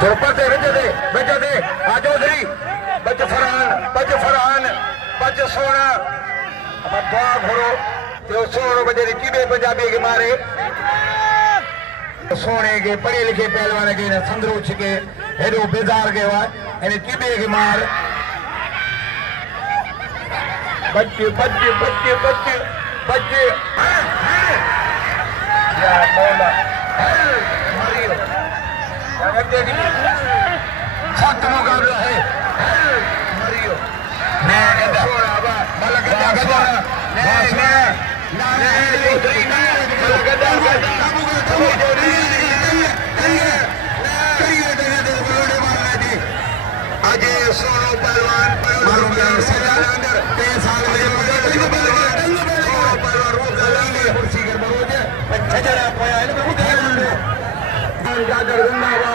chopper से बच दे आजो सही बच फरहान बच सोना अब दुआ घोड़ो तो सोनो बजे कीबे पंजाबी के मारे सोने के पढ़े लिखे पहलवान के संदरूच के हेडो बेजार के हुआ यानी कीबे के मार बच्चे बच्चे बच्चे बच्चे बच्चे या मौला मरियो सख्त मुकाबला है मरियो मैं कहता सोना बल गदा गदा अजय सोनो पहलवान जिंदाबाद